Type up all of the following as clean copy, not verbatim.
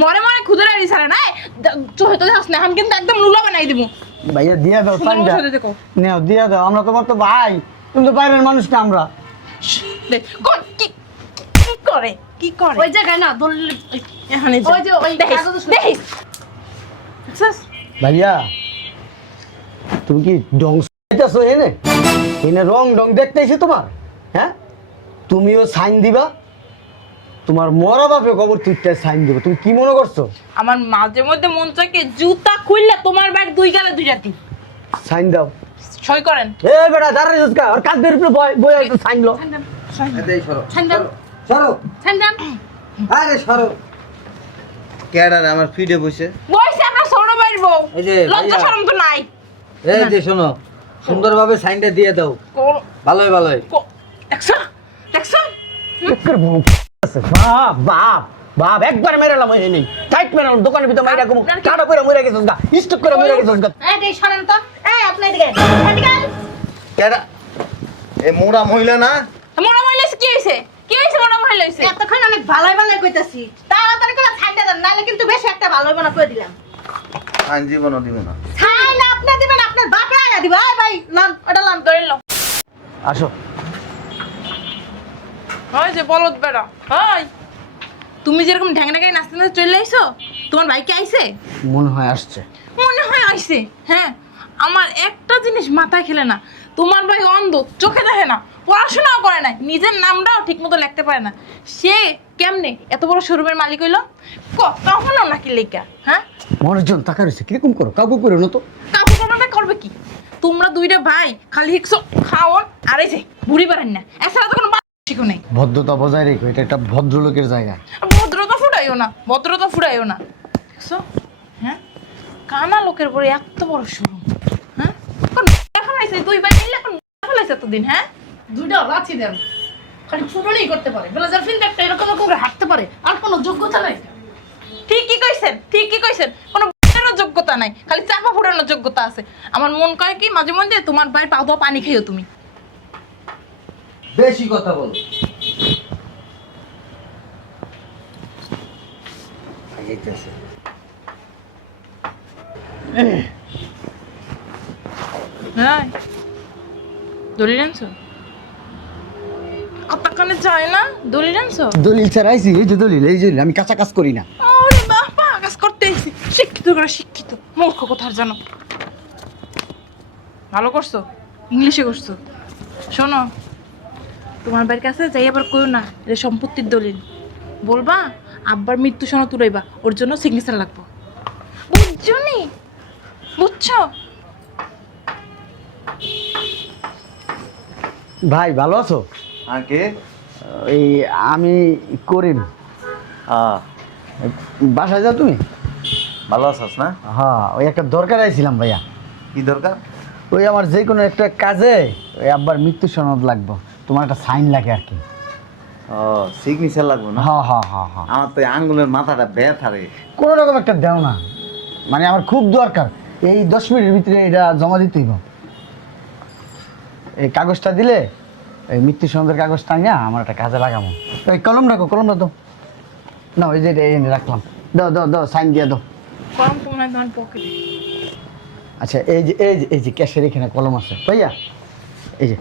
মরে মরে খুদে রাখি সারা না চোহে তো যাস না আমি কিন্তু একদম লুলা বানাই দিব ভাইয়া দিয়া দাও সাইনটা নেও দিয়া দাও আমরা তোমার তো ভাই তুমি তো বাইরের মানুষ না আমরা কোন কি কি করে কি করে ওই জায়গায় না দলিল এখানে ওই যে ওই কাগজ দেখিস ভাইয়া তুমি কি ডং চাইতেছো এনে এনে রং ডং দেখতেছি তোমার হ্যাঁ তুমিও সাইন দিবা তোমার মরা বাপে কবর তুইটা সাইন দিব তুমি কি মনে করছো আমার মাঝে মধ্যে মন চায় কি জুতা খুললে তোমার ব্যাগ দুই গালে দুই জাতি সাইন দাও সই করেন এ বেটা দাঁড়াই যাস আর কাঁধের উপরে বয় বয় একটু সাইন লো এই সরো ছান্দাম সরো ছান্দাম আরে সরো কেডারে আমার ফিডে বসে বইছে আমরা সরো বাইরবো এই যে লজ্জা ভাইয়া। শরম তো নাই এই যে শোনো সুন্দরভাবে সাইনটা দিয়ে দাও ভালোই ভালোই দেখছো দেখছো একের বউ আছে বাপ বাপ বাপ একবার মেরালাম এই নেই টাইট মেরালাম দোকানের ভিতর মাইরা কম কাটা করে মরে গেছস গা স্টক করে মরে গেছস গা এই দেই সরেন তো এই আপনি এদিকে এদিকে কেডা এই মোড়া মহিলা না মোড়া মহিলা কি হইছে কি হইছে মোড়া মহিলা হইছে এতক্ষণ অনেক ভালোই ভালোই কইতাছি তাড়াতাড়ি করে ছাইটা দেন নালে কিন্তু বেশি একটা ভালোই বানা কই দিলাম আইন জীবনও দিব না ছাই না আপনি দিবেন আপনার বাপ লাগা দিবা এই ভাই লন ওটা লন ধরে লো আসো হয় যে বলদ বেড়া হয় তুমি যেরকম ঢ্যাংনা গায়ে নাচতে নাচতে চলে আইছো তোমার ভাই কি আইছে মনে হয় আসছে মনে হয় আইছে হ্যাঁ আমার একটা জিনিস মাথায় খেলে না তোমার ভাই অন্ধ চোখে দেখে না পড়াশোনাও করে না নিজের নামটাও ঠিক মতো লিখতে পারে না সে কেমনে এত বড় শোরুমের মালিক হইলো কখনো নাকি লেখা হ্যাঁ মনোজন টাকা রয়েছে কিরকম করো কাউকে করো না তো কাকু বাবাটা করবে কি তোমরা দুইটা ভাই খালি হিকসো খাওন আর এই যে বুড়ি পারেন না এছাড়া তো কোনো শিখো নেই ভদ্রতা বজায় রেখো এটা একটা ভদ্রলোকের জায়গা ভদ্রতা ফুটাইও না ভদ্রতা ফুটাইও না দেখছো হ্যাঁ কানা লোকের পরে এত বড় শুরু হ্যাঁ কোন ফেলাইছে দুই ভাই মিলে কোন ফেলাইছে এতদিন হ্যাঁ দুইটা লাথি দেন খালি ফুটনই করতে পারে ব্লেজার ফিল্ড একটা এরকম করে হাঁটতে পারে আর কোনো যোগ্যতা নাই ঠিকই কইছেন কোনো বড় যোগ্যতা নাই খালি চাপা ফুটানোর যোগ্যতা আছে আমার মন কয় কি মাঝে মধ্যে তোমার ভাইয়ের পাও পানি খাইও তুমি বেশি কথা বলো আইতেছে হ্যাঁ দলিল আনছো কতক্ষণে যায় না দলিল আনছো দলিল ছাড়াইছি এই যে দলিল এই যে আমি কাঁচা কাজ করি না ওরে বাবা কাজ করতে আইছি শিক্ষিত করে শিক্ষিত মূর্খ কোথার জানো ভালো করছো ইংলিশে করছো শোনো তোমার বাড়ির কাছে যাই আবার কইও না এটা সম্পত্তির দলিল বলবা আব্বার মৃত্যু সনদ তুলাইবা ওর জন্য সিগনেচার লাগবে বুঝছো নি বুঝছো ভাই ভালো আছো আগে এই আমি করিম বাসায় যাও তুমি ভালো আছিস না হ্যাঁ ওই একটা দরকার আইছিলাম ভাইয়া কি দরকার ওই আমার যে কোনো একটা কাজে ওই আব্বার মৃত্যু সনদ লাগবে তোমার একটা সাইন লাগে আর কি ও সিগনেচার লাগবে না হ্যাঁ হ্যাঁ হ্যাঁ হ্যাঁ আমার তো এই আঙ্গুলের মাথাটা ব্যথা রে কোনো রকম একটা দেও না মানে আমার খুব দরকার এই 10 মিনিটের ভিতরে এটা জমা দিতেই হবে এই কাগজটা দিলে এই মৃত্যু সনদের কাগজটা নিয়ে আমার একটা কাজে লাগাবো এই কলম রাখো কলমটা দাও না ওই যে এটা এই এনে রাখলাম দাও দাও দাও সাইন দিয়ে দাও কলম তো মনে হয় তোমার পকেটে আচ্ছা এই যে ক্যাশের এখানে কলম আছে ভাইয়া এই যে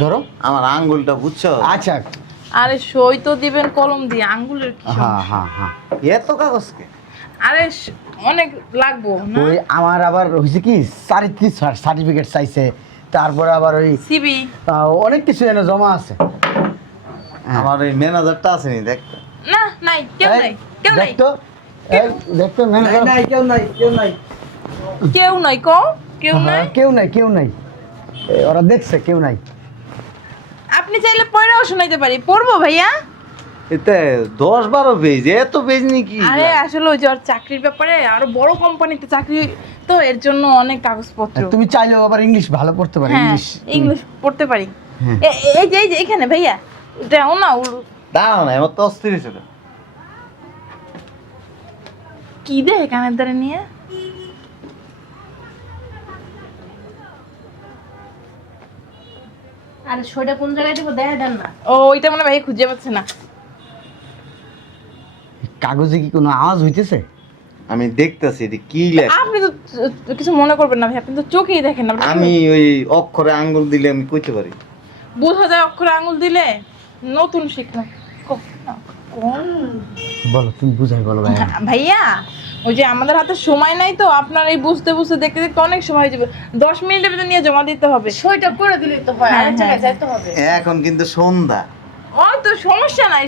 ধরো আমার আঙ্গুলটা বুঝছো আচ্ছা আরে সই তো দিবেন কলম দিয়ে আঙ্গুলের কি হ্যাঁ সমস্যা? হ্যাঁ হ্যাঁ এত কাগজকে আরে অনেক লাগবো না ওই আমার আবার হয়েছে কি চারিত্রিক সার্টিফিকেট চাইছে তারপরে আবার ওই সিবি অনেক কিছু এনে জমা আছে হ্যাঁ। আমার ওই ম্যানেজারটা আসেনি দেখতে না নাই কেউ এই, নাই কেউ নাই দেখতো এই, দেখতো ম্যানেজার কেউ নাই কেউ নাই কেউ নাই কো কেউ নাই কেউ নাই কেউ নাই এই, ওরা দেখছে কেউ নাই আপনি চাইলে পড়াও শোনাইতে পারি পড়বো ভাইয়া এতে 10-12 পেজ এত পেজ নাকি আরে আসলে ওই যে ওর চাকরির ব্যাপারে আরো বড় কোম্পানিতে চাকরি তো এর জন্য অনেক কাগজপত্র তুমি চাইলেও আবার ইংলিশ ভালো পড়তে পারো হ্যাঁ ইংলিশ ইংলিশ পড়তে পারি হ্যাঁ। এই যে এখানে ভাইয়া দাও না দাও না আমার তো অস্থির ছিল কি দে কানের দ্বারা নিয়ে আরে সইটা কোন জায়গায় দিব দেখা দেন না ও ওইটা মনে হয় ভাই খুঁজে পাচ্ছে না কাগজে কি কোনো আওয়াজ হইতেছে? আমি দেখতেছি এটা কি লেখা। আপনি তো কিছু মনে করবেন না ভাই, আপনি তো চোখেই দেখেন না। আমি ওই অক্ষরে আঙ্গুল দিলে আমি কইতে পারি। বোঝা যায় অক্ষরে আঙুল দিলে। নতুন শিখলাম। কোন বলো, তুমি বুঝাই বলো ভাই। ভাইয়া, ওই যে আমাদের হাতে সময় নাই তো, আপনার এই বুঝতে বুঝতে দেখতে দেখতে অনেক সময় হয়ে যাবে। 10 মিনিটের ভিতরে নিয়ে জমা দিতে হবে। সইটা করে দিলেই তো হয়, হ্যাঁ, আরেক জায়গায় হ্যাঁ। যাইতে হবে। এখন কিন্তু সন্ধ্যা। ওই তো সমস্যা নাই।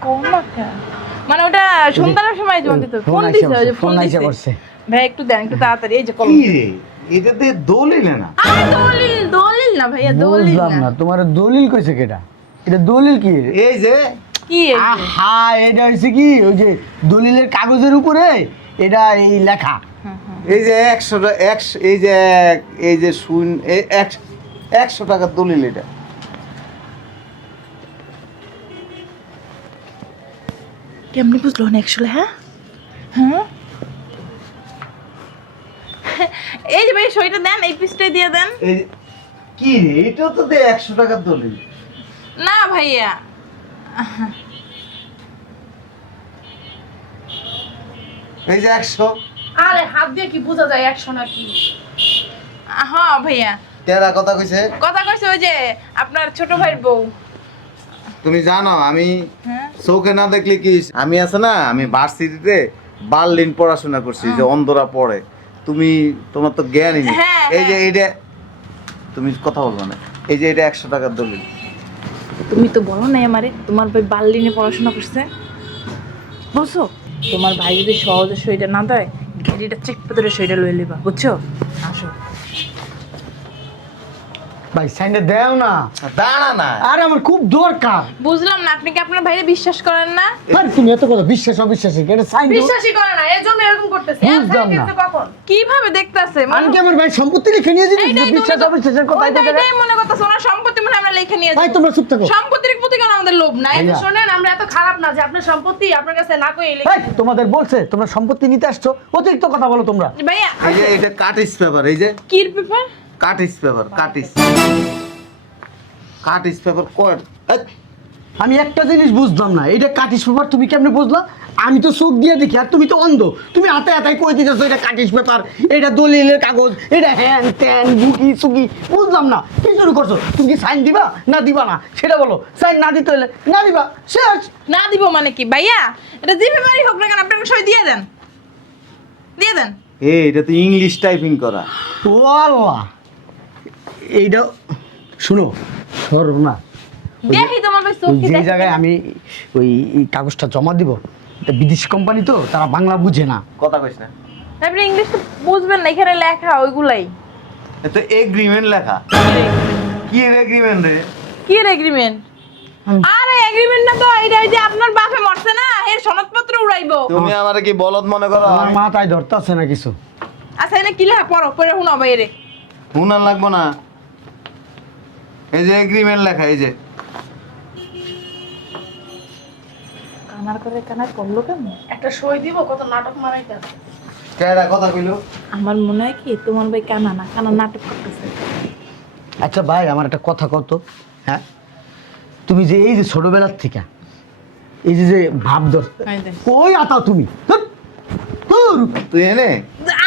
কোন একটা মানে ওটা সন্ধ্যার সময় জমা দিতে হবে। ফোন দিছে, ওই যে ফোন আইসা দিছে। করছে। ভাই একটু দেন, একটু তাড়াতাড়ি। এই যে কলম। কি রে, এটাতে দলিল না। আরে দলিল, দলিল না ভাইয়া, দলিল বুঝলাম না। না, তোমার দলিল কইছে কেটা? এটা দলিল কি? এই যে কি এই যে? আহা, এটা হইছে কি ওই যে দলিলের কাগজের উপরে এটা এই লেখা। এই যে 100 এই যে শুন 100 টাকার দলিল এটা। কেমনি বুঝলো না অ্যাকচুয়ালি? হ্যাঁ হ্যাঁ, এই যে ভাই সইটা দেন, এই পিসটাই দিয়ে দেন। এই যে- কি রে, এটাও তো দে 100 টাকার দলিল। না ভাইয়া, এই যে 100। আরে হাত দিয়ে কি বোঝা যায় 100 নাকি? হ্যাঁ ভাইয়া তেরা কথা কইছে। কথা কইছে ওই যে আপনার ছোট ভাইয়ের বউ। তুমি জানো আমি হ্যাঁ চোখে না দেখলে কি, আমি আছে না, আমি ভার্সিটিতে বার্লিন পড়াশোনা করছি, যে অন্ধরা পড়ে। তুমি তোমার তো জ্ঞানই নেই। হ্যাঁ, এই যে হ্যাঁ। এইটা তুমি কথা বলবো না, এই যে এটা 100 টাকার দলিল। তুমি তো বলো নাই আমারে তোমার ভাই বার্লিনে পড়াশোনা করছে, বুঝছো? তোমার ভাই যদি সহজে সইটা না দেয়, ঘেরিটা চেক ধরে সইটা লয়ে লিবা, বুঝছো? আসো। ভাই সাইনটা দেও না। দাঁড়া না, আরে আমার খুব দরকার। বুঝলাম না, আপনি কি আপনার ভাইরে বিশ্বাস করেন না? আর তুমি এত কথা বিশ্বাস অবিশ্বাসী এটা সাইন দাও। বিশ্বাসই করে না, এজন্য এরকম করতেছে। বুঝলাম না। কিন্তু কখন? কিভাবে দেখতাছে? আমি কি আমার ভাই সম্পত্তি লিখে নিয়ে যেতে এইটাই তো বিশ্বাস উনি তো- অবিশ্বাসের কথা ওইটাই এটা তাই মনে করতেছে, ওনার সম্পত্তি মনে হয় আমরা লিখে নিয়ে ভাই যাবো। তোমরা চুপ থাকো। সম্পত্তির প্রতি কেন আমাদের লোভ নাই? ভাইয়া। শোনেন, আমরা এত খারাপ না যে আপনার সম্পত্তি আপনার কাছে না কই ভাই তোমাদের বলছে তোমরা সম্পত্তি নিতে আসছো, অতিরিক্ত কথা বলো তোমরা। ভাইয়া এই যে এটা কাটিস পেপার, এই যে কির পেপার? কাটিস পেপার, কাটিস পেপার কয়। আমি একটা জিনিস বুঝলাম না, এটা কাটিস পেপার তুমি কেমনে বুঝলা? আমি তো চোখ দিয়ে দেখি, আর তুমি তো অন্ধ। তুমি হাতে হাতে কই দিতেছো এটা কাটিস পেপার, এটা দলিলের কাগজ, এটা হ্যান ত্যান বুকি চুকি, বুঝলাম না। কি শুরু করছো? তুমি কি সাইন দিবা না দিবা না সেটা বলো। সাইন না দিতে হলে না দিবা, শেষ। না দিব মানে কি ভাইয়া? এটা যে পেপারই হোক না কেন, আপনি সই দিয়ে দেন, দিয়ে দেন। এটা তো ইংলিশ টাইপিং করা। ও আল্লাহ, এইটা শুনো, সরো না। দেখি তোমার ভাই ওই চোখে যে দেখে জায়গায় না। আমি ওই এই কাগজটা জমা দিব, এটা বিদেশি কোম্পানি তো, তারা বাংলা বুঝে না। কথা কইস না, আপনি ইংলিশ তো বুঝবেন না, এখানে লেখা ওইগুলাই। এটা এগ্রিমেন্ট লেখা। কি এগ্রিমেন্ট রে? কি এগ্রিমেন্ট? আরে এগ্রিমেন্ট না তো, এটা ওই যে আপনার বাপে মরছে না, এর সনদপত্র উড়াইবো। তুমি আমারে কি বলদ মনে করো? আমার মাথায় ধরতেছে না কিছু। আচ্ছা এটা কি লেখা? পড়ো, পড়ে শুনো বাইরে। হুনার লাগবো না, এই যে এগ্রিমেন্ট লেখা, এই যে কানার করে কানার করলো কেন? একটা সই দিব, কত নাটক মারাইতে আছে। কেডা কথা কইলো? আমার মনে হয় কি তোমার ভাই কানা না, কানা নাটক করতেছে। আচ্ছা ভাই, আমার একটা কথা কত, হ্যাঁ? তুমি যে এই যে ছোটবেলার থেকে এই যে যে ভাব ধর, এই দেখ। কই আতাও তুমি? ধ্যাৎ, ধুর। তুই এনে।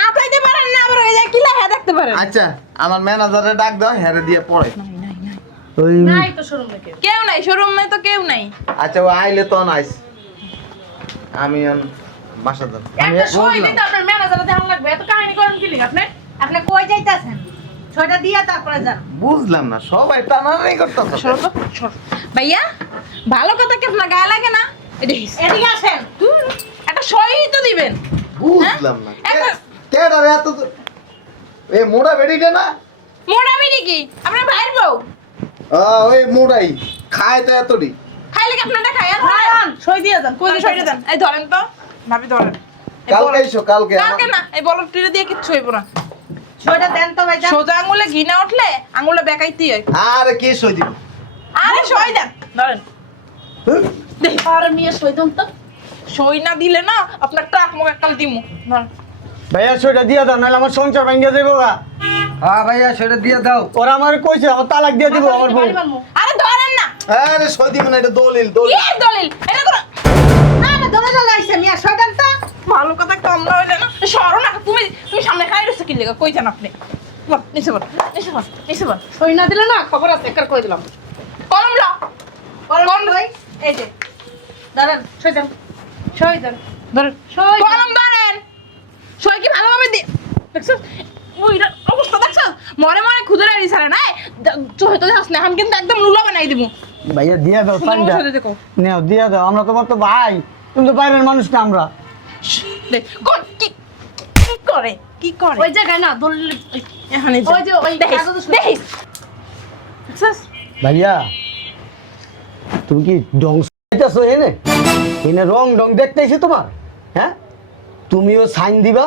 আতাইতে পারেন না, আবার এই যে কি লেখা দেখতে পারেন। আচ্ছা, আমার ম্যানেজারে ডাক দাও, হেরে দিয়ে পড়ে। নাই নাই নাই, ওই নাই তো শোরুম থেকে। কেউ নাই, শোরুমে তো কেউ নাই। আচ্ছা, ও আইলে তো নাইস। আমি বাসা যাব। একটা সই দিতে আপনার ম্যানেজারে দেখান লাগবে। এত কাহিনী করেন কি লিখে আপনি? আপনি কই যাইতাছেন? ছয়টা দিয়া তারপরে যান। বুঝলাম না, সবাই টানাটানি করতেছে। সরো তো, সরো। ভাইয়া ভালো কথা কি আপনার গায়ে লাগে না? এটা এদিকে আসেন। একটা সই তো দিবেন। বুঝলাম না, একটা- কেডা রে এত? এ মোড়া বেড়িটা না? মোড়ামি নাকি আপনার ভাইয়ের বউ? ওই মোড়াই খায় তো এতটি। খাইলে কি আপনারটা খাই আর খান, সই দিয়ে যান। কই সইটা দেন। এই ধরেন তো, ভাবি ধরেন। এই কালকে বলদ- এসো, কালকে। কালকে না, এই বলদ টিরে দিয়ে কিচ্ছু হইব না। ছয়টা দেন তো ভাই যান। সোজা আঙুলে ঘি না উঠলে আঙুলে বেকাইতেই হয়। আরে কে সই দিব? আরে সই দেন, ধরেন। আর নিয়ে সই দেন তো। সই না দিলে না আপনার টাক মুখ এককাল দিমু। ধরেন। ভাইয়া সেটা দিয়া দাও, নাহলে আমার সংসার ভেঙে যাবো গা। হ্যাঁ ভাইয়া সেটা দিয়ে দাও। ওরা আমার কইছে আমার তালাক দিয়ে দিব আমার বউ। বাড়ি বানবো। আরে ধরেন না। আরে সই দিব না, এটা দলিল কি দলিল। এর দলিল? এটা তো দলে দলে আইছে মিয়া শয়তানটা। ভালো কথা কম না হইলে না সরো না তুমি তুমি সামনে খাই রয়েছে কি লেগে কই যান আপনি বল নিচে বল নিচে বল সই না দিলে না খবর আছে একবার কই দিলাম। কলম লাও কলম ভাই এই যে দাঁড়ান শয়তান শয়তান ধরেন সই কলম ধরেন সই কি ভালোভাবে দি দেখছ ওইটা অবস্থা দেখছ মরে মরে খুদে রাখি ছাড়ে না চোহে তো যাস না এখন কিন্তু একদম লুলা বানাই দিব ভাইয়া দিয়া দাও সুন্দর সাইনটা মতো দেখো নেও দিয়া দাও, আমরা তোমার তো ভাই, তুমি তো বাইরের মানুষ না আমরা। দেখ কোন কি কি করে কি করে ওই জায়গায় না দলিল এখানে ওই যে ওই দেখিস কাগজ দেখিস দেখছস ভাইয়া তুমি কি ডং চাইতেছো এনে এনে রং ডং দেখতেছি তোমার, হ্যাঁ তুমিও সাইন দিবা,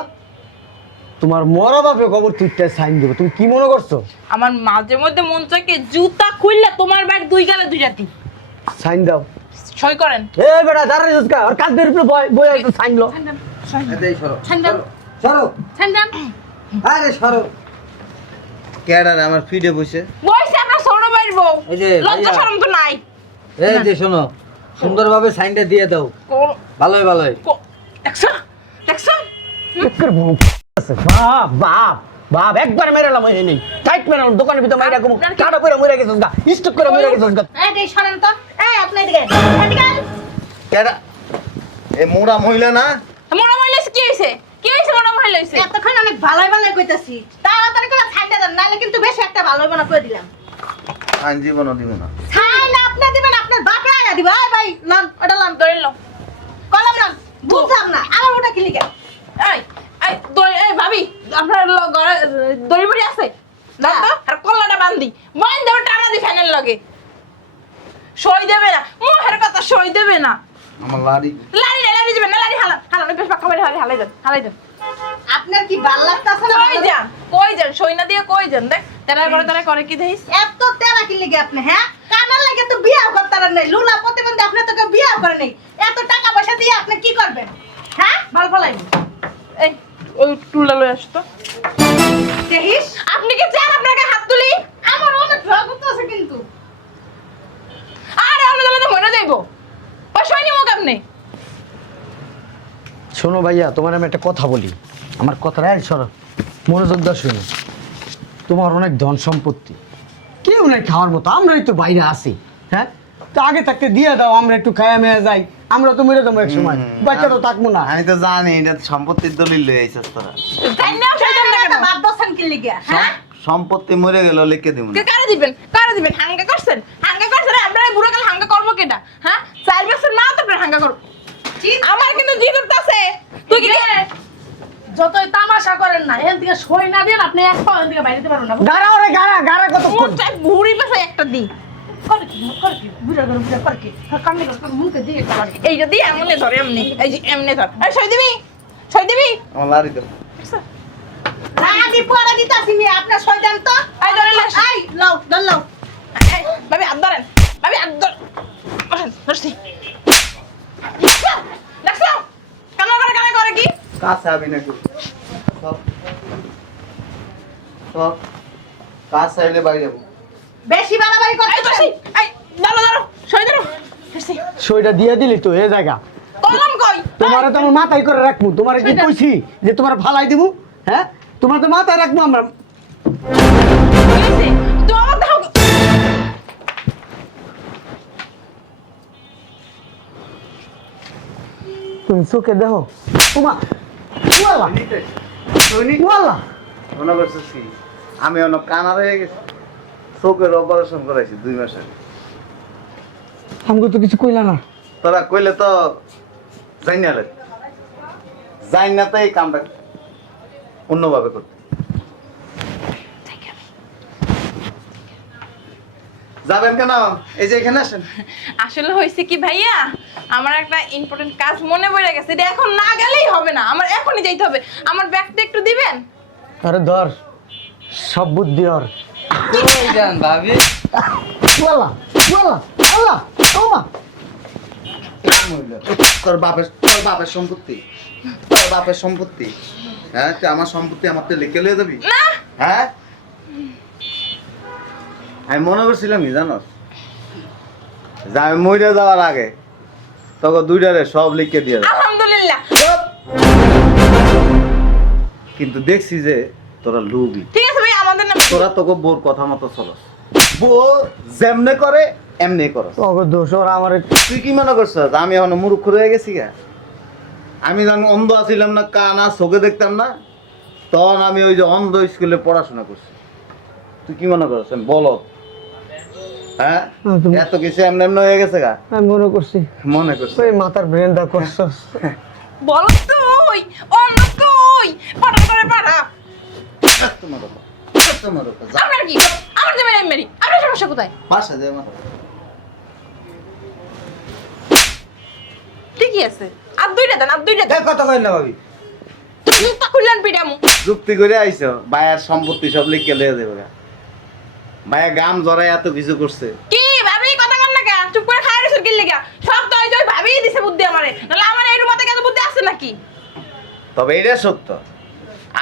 তোমার মরা বাপে খবর তুইটা সাইন দিব, তুমি কি মনে করছো? আমার মাঝে মধ্যে মন চায় কি জুতা খুললে তোমার ব্যাগ দুই গালে দুই জাতি সাইন দাও। সই করেন এ বেটা দাঁড়াই রোজকা আর কাঁধের উপরে বয় বয় একটু সাইন লো। এই সরো ছান্দান সরো ছান্দান আরে সরো। ক্যাডারে আমার ফিডে বসে বইছে আপনার ছোট ভাইয়ের বউ এই যে লজ্জা ভাইয়া। শরম তো নাই এই যে শোনো সুন্দরভাবে সাইনটা দিয়ে দাও। ভালোই ভালোই দেখছো দেখছো একের বউ আছে বাপ বাপ বাপ একবার মেরালাম এই নেই টাইট মেরালাম দোকানের ভিতর মাইরা কম কাটা করে মরে গেছস গা স্টক করে মরে গেছস গা। এই যে সরেন তো এই আপনি এদিকে এদিকে আন। ক্যাডা এ মোড়া মহিলা না? মোড়া মহিলা কি হইছে কি হইছে মোড়া মহিলা হইছে এতক্ষণ অনেক ভালোই ভালোই কইতাছি তাড়াতাড়ি করে ছাইটা দেন নাহলে কিন্তু বেশি একটা ভালোই বানা করে দিলাম। আইন জীবনও দিব না। ছাই না আপনি দিবেন আপনার বাপরা আয়া দিবা এই ভাই লন ওটা লন ধরে লো কলম লন বুঝলাম না আমার ওটা কি লিখে এই এই দই এই ভাবি আপনার ঘরে দড়ি বড়ি আছে দাও তো আর কল্লাটা বান্ধি বাইন দেবে টানা দি ফ্যানের লগে সই দেবে না মোহের কথা সই দেবে না আমার লাড়ি লাড়ি যাবে না লাড়ি হালা হালা বেশ পাকা বাড়ি হালাই দেন আপনার কি ভাল লাগতাছে না কই যান সই না দিয়ে কই যান দেখ তারা করে কি দেখিস এত তেরা কি লিখে আপনি হ্যাঁ কানার লাগে তো বিয়া করতারেন নাই লুলা প্রতিবন্ধী আপনি তো কেউ বিয়া করে নাই এত টাকা পয়সা দিয়ে আপনি কি করবেন হ্যাঁ ভাল ফলাইবেন এই ওই টুলটা লয়ে আসতো দেখিস আপনি কি চান আপনাকে হাত তুলি আমার অনেক রাগ হচ্ছে কিন্তু আরে আমরা তাহলে তো মরে যাইবো সই নিমো কেমনে শোনো ভাইয়া তোমার আমি একটা কথা বলি, আমার কথাটা সর মনোযোগ দাও শোনো। তোমার অনেক ধন সম্পত্তি কেউ নাই খাওয়ার মতো, আমরাই তো বাইরে আছি, হ্যাঁ তো আগে থাকতে দিয়ে দাও, আমরা একটু খায়া মেয়া যাই, আমরা তো মরে যাবো এক সময়, বাচ্চা তো থাকবো না। আমি তো জানি এটা সম্পত্তির দলিল লয়ে আইছস তোরা। তাই না সই দেন না কেন বাদ দছেন কি লিখে হ্যাঁ সম্পত্তি মরে গেল লিখে দিব না। কারে দিবেন হাঙ্গা করছেন আপনারা বুড়ো কাল হাঙ্গা করবো কেটা হ্যাঁ 4 বছর না তো হাঙ্গা করবো আমার কিন্তু জি করতেছে তুই কি যতই তামাশা করেন না এখান থেকে সই না দেন আপনি এক পাও এখান থেকে বাইরে দিতে পারবেন না। গাড়া ওরে গাড়া গাড়া কত মোটাই ভুড়ি পাশে একটা দি করে কি বুঝা করে কি কামনে করে মুখে দিয়ে একটা বাড়ি। এই যদি এমনি ধরে এমনি এই যে এমনি ধর এই সই দিবি আমার লাড়ি তো রাগি পড়া দিতাছি মি আপনার শয়তান তো এই ধরে লাস এই লও দল লও এই ভাবি হাত ধরেন ভাবি হাত ধর বসেন ধরছি দেখছো কানা করে কি কাছে আবি নাকি সব সব কাছে আইলে বাইরে যাবো। বেশি বাড়াবাড়ি এই করতেছেন ধরছি এই ধরো সই ধরো ধরছি সইটা দিয়ে দিলি তো এ জায়গা কলম কই তোমারে তো আমার মাথায় করে রাখবো, তোমারে কি কইছি যে তোমার ফালাই দিব, হ্যাঁ তোমার তো মাথায় রাখবো আমরা। তো আমার দাও তুমি চোখে দেখো তোমা ওয়ালা ওয়ালা মনে করছিস কি আমি অনেক কানা হয়ে গেছি, চোখের অপারেশন করাইছি 2 মাস আগে। আমাকে তো কিছু কইলা না। তোরা কইলে তো যাই না তো এই কামটা অন্যভাবে করতে যাবেন কেন? এই যে এখানে আসেন। আসলে হয়েছে কি ভাইয়া আমার একটা ইম্পর্টেন্ট কাজ মনে পড়ে গেছে, এটা এখন না গেলেই হবে না, আমার এখনই যাইতে হবে। আমার ব্যাগটা একটু দিবেন? আরে ধর সব বুদ্ধি ওর। কই যান ভাবি? ওয়ালা ওয়ালা ওয়ালা ওমা তোর বাপের সম্পত্তি, হ্যাঁ তুই আমার সম্পত্তি আমার তো লিখে লয়ে যাবি? না হ্যাঁ আমি মনে করছিলাম কি জানো, যে আমি মরে যাওয়ার আগে তখন দুইটারে সব লিখে দিয়ে দাও। আলহামদুলিল্লাহ। কিন্তু দেখছি যে তোরা লোভী, ঠিক আছে ভাই, আমাদের নাম তোরা তোকে বোর কথা মতো চলস, বউ যেমনে করে এমনি করস। তবে দোষ ওরা আমার তুই কি মনে করছিস আমি এখন মূর্খ হয়ে গেছি গা? আমি যখন অন্ধ আছিলাম না, কানা চোখে দেখতাম না, তখন আমি ওই যে অন্ধ স্কুলে পড়াশোনা করছি। তুই কি মনে করছ আমি বলত? হ্যাঁ, এত কিছু এমনি এমনি হয়ে গেছে গা? আমি মনে করছি মনে করছি ওই মাথার ব্রেন দা করছস। বলো তো ওই অন্য তো ওই পাড়া করে পাড়া। তোমার কথা, তোমার কথা। যা, আপনার কি? আমার জামাই আমি মেরি। আপনার সমস্যা কোথায়? বাসা যায় আমার। ঠিকই আছে। আর দুইটা দেন, আর দুইটা দেন। কথা কই না ভাবি। তুমি জুতা খুললেন পিটামু। যুক্তি করে আইছো, ভাইয়ার সম্পত্তি সব লিখে লয়ে দেবে গা। ভাইয়া গাম জড়াই এত কিছু করছে। কি ভাবি কথা কর না কেন? চুপ করে খায় রেছর গিল লাগা। সব তো ওই যে ভাবিই দিছে বুদ্ধি আমারে। নাহলে আমার এই রুমাতে কেন বুদ্ধি আছে নাকি? তবে এটা সত্য,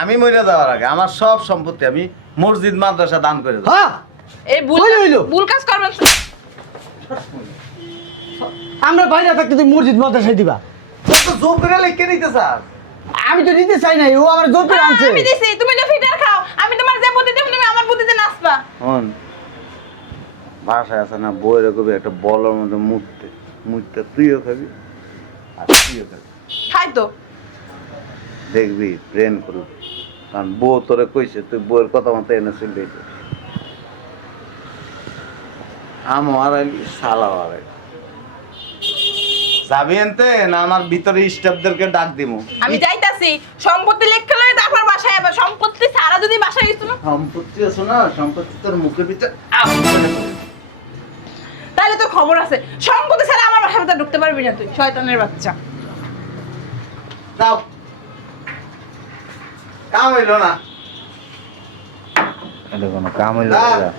আমি মরে যাওয়ার আগে আমার সব সম্পত্তি আমি মসজিদ মাদ্রাসা দান করে দেবো। হ্যাঁ, এই ভুল কই হইলো? ভুল কাজ করবেন। আমরা বাইরে থাকতে তুই মসজিদ মাদ্রাসায় দিবা? তো জোর করে লিখে নিতে স্যার। আমি তো দিতে চাই নাই, ও আমার জোর করে আনছে। আমি দিছি, তুমি তো ফিটার খাও। আমি তোমার যে বুদ্ধি দেব, তুমি আমার বুদ্ধিতে নাচবা। হন ভাষায় আছে না, বইয়ের কবি একটা বলার মধ্যে মুততে মুততে তুইও খাবি আর তুইও খাবি, খাই তো। দেখবি প্রেম করবি। কারণ বউ তোরে কইছে তুই বইয়ের কথা মতো এনে শুনবি। আমার সালা যাবি এনতে না আমার ভিতরে স্টাফদেরকে ডাক দিমু? আমি যাইতাছি। সম্পত্তি লেখা লয়ে তারপর বাসায় আবার সম্পত্তি সারা যদি বাসায় গেছো না, সম্পত্তি আছে না, সম্পত্তি তোর মুখের ভিতরে তাহলে তো খবর আছে। সম্পত্তি ছাড়া আমার বাসায় ভিতরে ঢুকতে পারবি না তুই, শয়তানের বাচ্চা। দাও, কাম হইল না। এটা কোনো কাম হইলো দাও, না।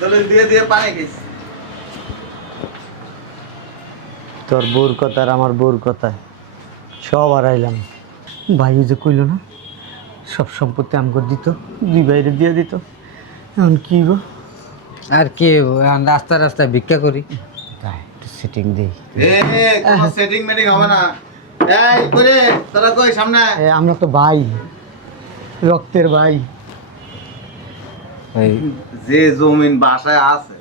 দলিল দিয়ে দিয়ে পানি খেয়েছি। তোর বউর কথা আর আমার বউর কথা সব হারাইলাম। ভাই ওই যে কইল না সব সম্পত্তি আমগর দিত, দুই বাইরে দিয়ে দিত। এখন কি গো? আর কি এখন রাস্তায় রাস্তায় ভিক্ষা করি। তাই একটু সেটিং দেই। কোনো সেটিং মেটিং হবে না। এই করে তোরা কই সামনে আয়। আমরা তো ভাই, রক্তের ভাই। ওই যে জমিন বাসায় আছে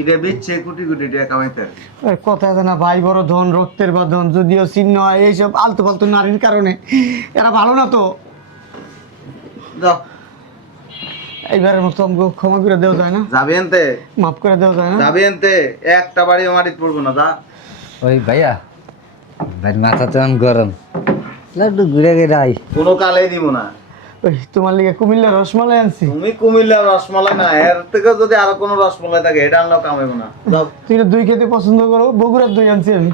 ইরে বিচ্ছে কোটি কোটি টাকা কামাইতে পারে। ওই কথা আছে না, ভাই বড় ধন, রক্তের বাঁধন। যদিও চিহ্ন হয় এইসব আলতু ফালতু নারীর কারণে, এরা ভালো না তো। দাও, এইবারের মতো আমাকে ক্ষমা করে দেওয়া যায় না? যাবি এনতে, মাফ করে দেওয়া যায় না? যাবি এনতে, একটা বাড়িও মাটিতে পড়বো না। যা। ওই ভাইয়া, ভাই মাথা তো এখন গরম, লাড্ডু ঘুরে ঘুরে আই। কোনো কালেই দিব না। ওই তোমার লিগে কুমিল্লা রসমালাই আনছি। তুমি কুমিল্লার রসমালাই না, এর থেকে যদি আরো কোনো রসমালাই থাকে এটা আনলেও কামাইবো না। যাও। তুই না দই খেতে পছন্দ করো, বগুড়ার দই আনছি আমি।